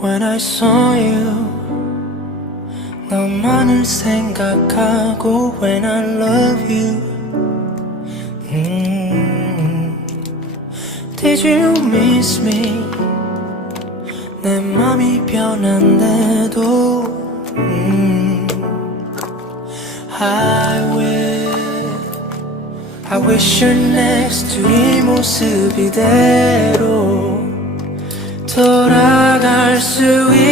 When I saw you 너만을 생각하고 When I love you Did you miss me 내 맘이 변한데도 I wish you're next to 이 모습 이대로 돌아갈 수 있